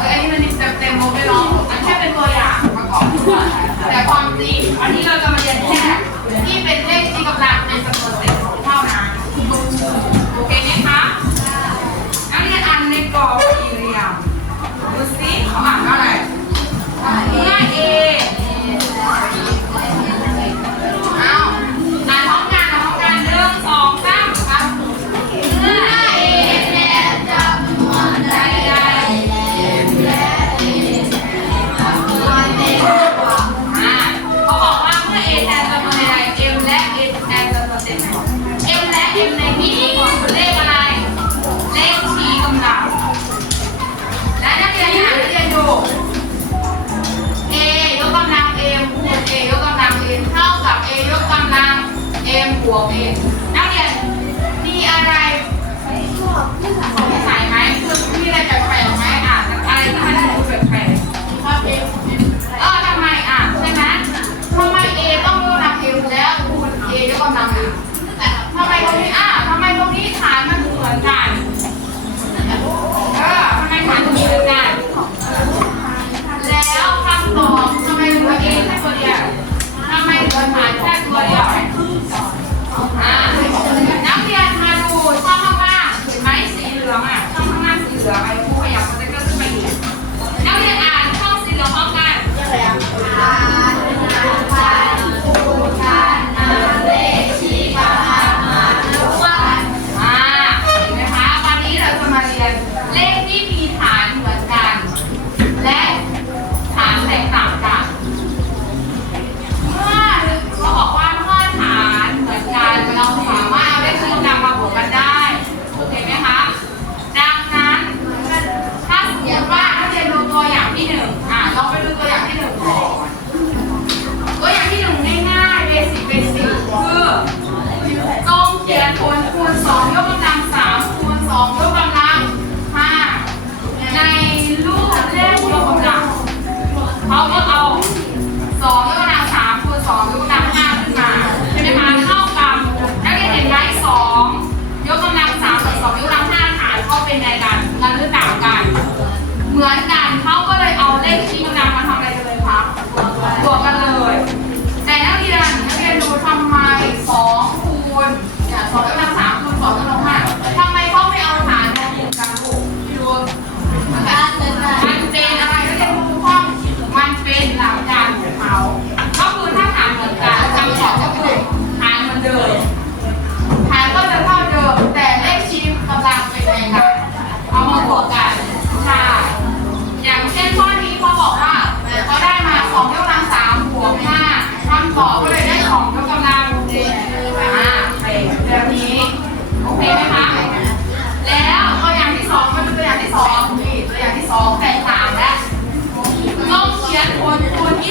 อ้ยอันนี้มันเต็มเต็มโมไปลองอันแค่เป็นตัวอย่างประกอบด้วยแต่ความจริงวันนี้เราจะมาเรียนแค่ที่เป็นเลขที่กำลังเป็นจำนวนเต็มเท่านั้นโอเคไหมคะนักเรียนอ่านในกรอบสี่เหลี่ยมดูสิเขาอ่านว่าอะไรเมื่อ A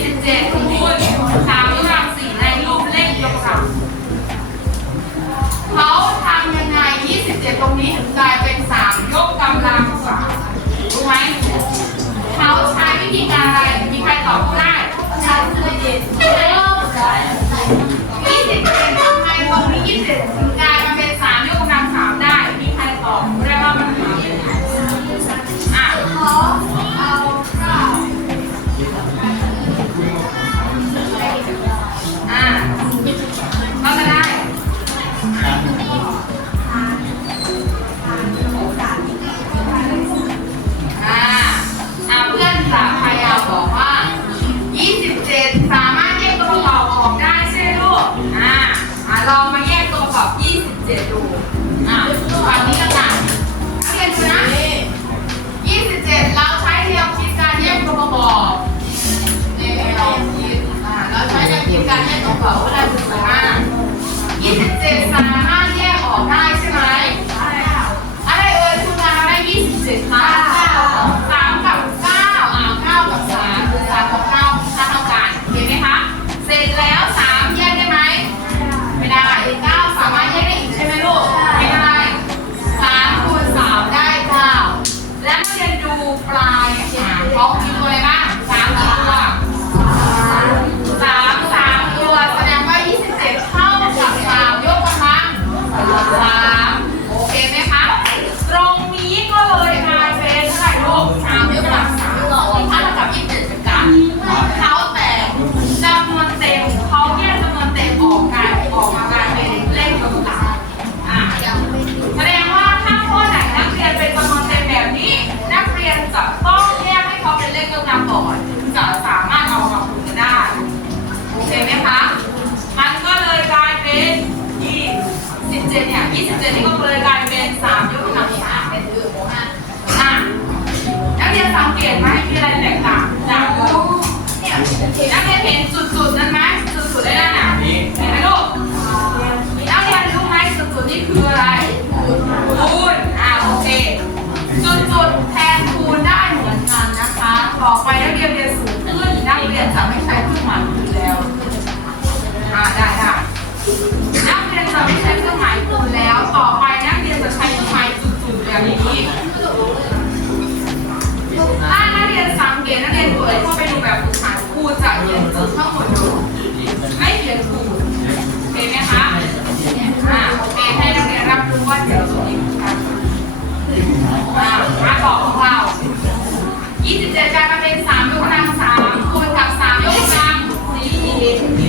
27คุณพูดสามยุรังสีในรูปเลขเดียวกันเขาทำยังไง 27 ตรงนี้กลายเป็น 3 ยกกำลังสามรู้ไหมเขาใช้วิธีการอะไร มีใครตอบได้ใช้วิธีการ27ทำไมตรงด ดทั้งหมดดูไม่เหลือขูดเห็นไหมคะอ่าโอเคให้นักเรียนรับรู้ว่าเดี๋ยวจะมีการอ่ามาต่อของเรา 27 การเป็น3ยกกำลัง3คูณกับ3ยกกำลัง4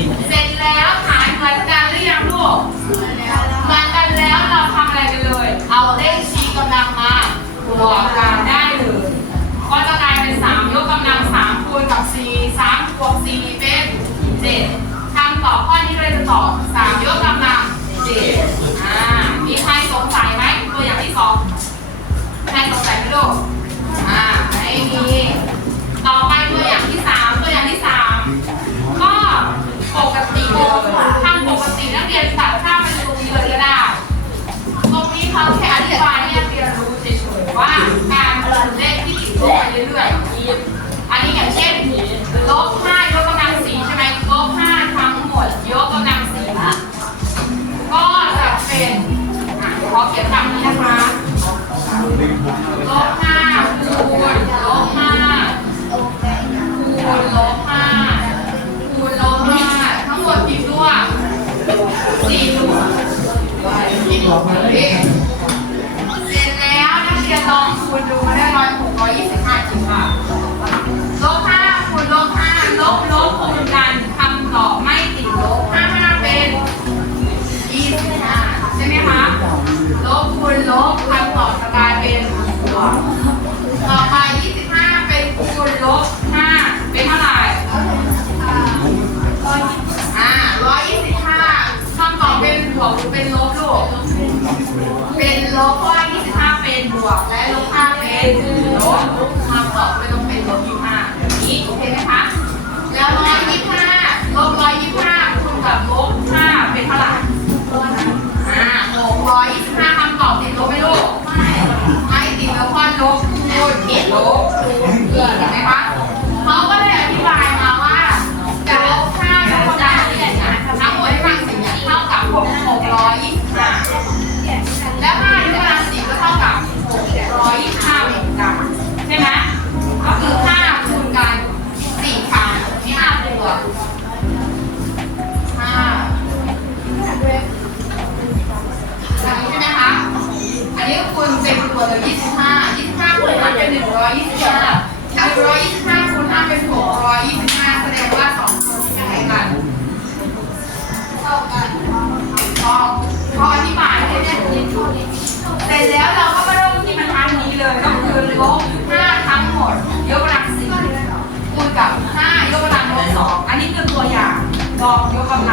ลอยกคำถ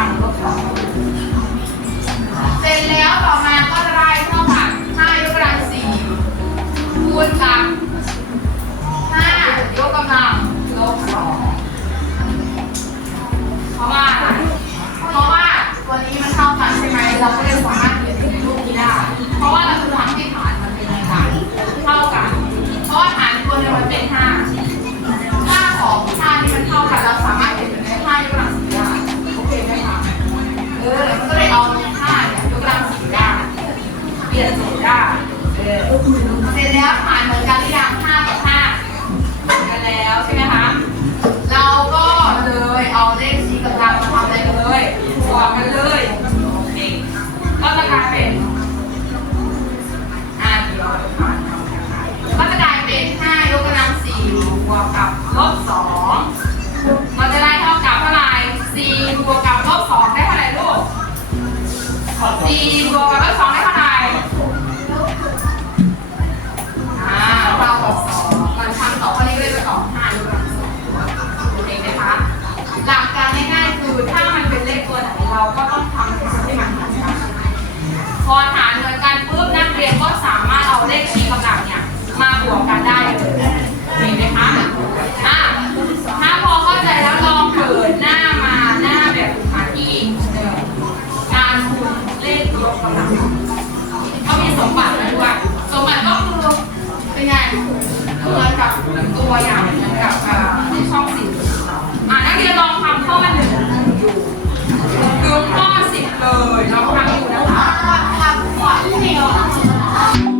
าม พอหารเหมือนกันปุ๊บนักเรียนก็สามารถเอาเลขคีย์กำลังเนี่ยมาบวกกันได้เลยห็นไหมคะถ้าพอเข้าใจแล้วลองเปิดหน้ามาหน้าแบบฐานที่เอ่อการคูณเลขยกกำลังเขามีสมบัติมาด้วยสมบัติก็คือเป็นไงเหมือนกับตัวอย่างเหมือนกับที่ช่องสี่อ่านักเรียนลองทำข้อหนึ่งอยู่ถึงข้อสิบเลยลองทำ 하세요.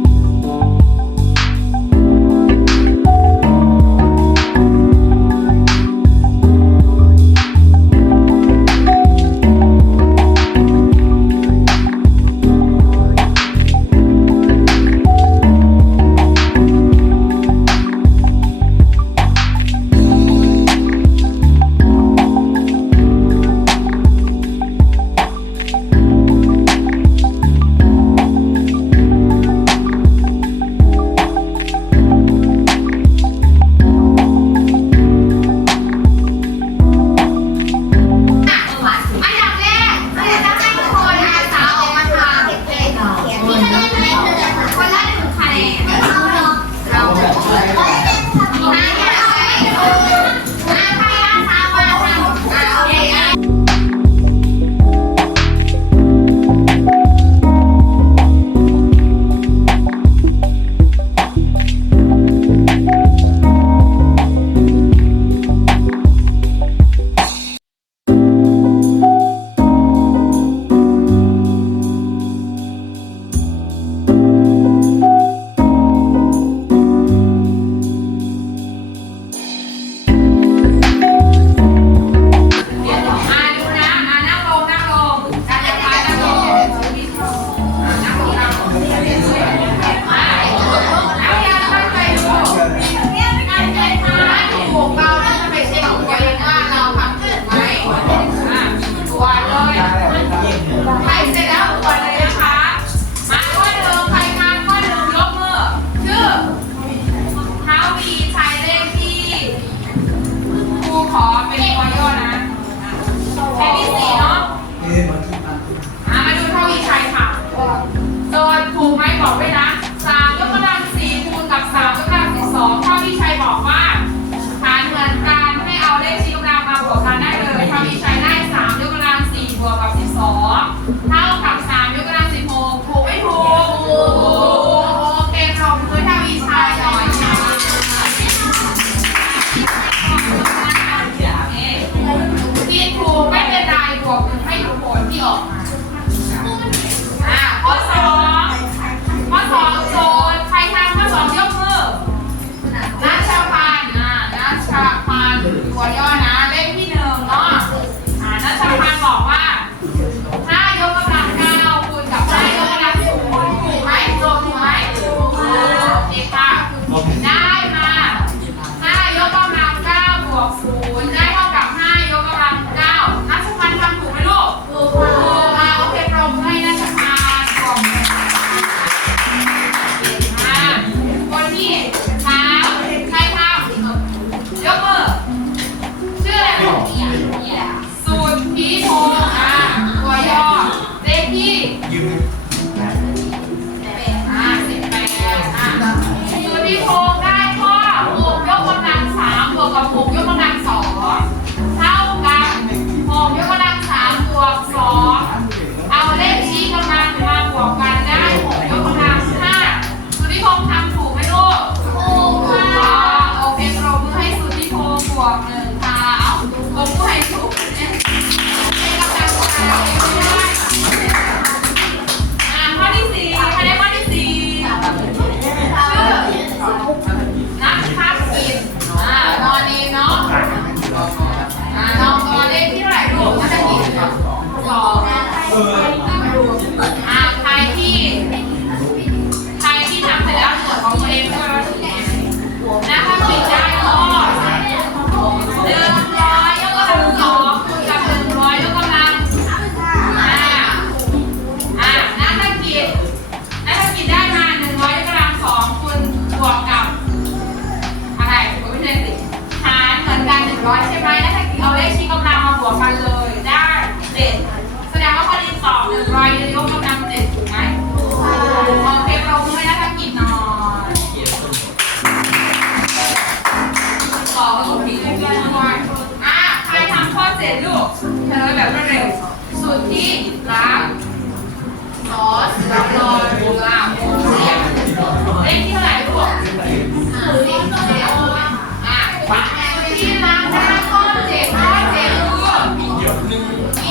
ย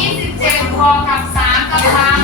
ี่สิบเจ็ดบวกกับสามกับสาม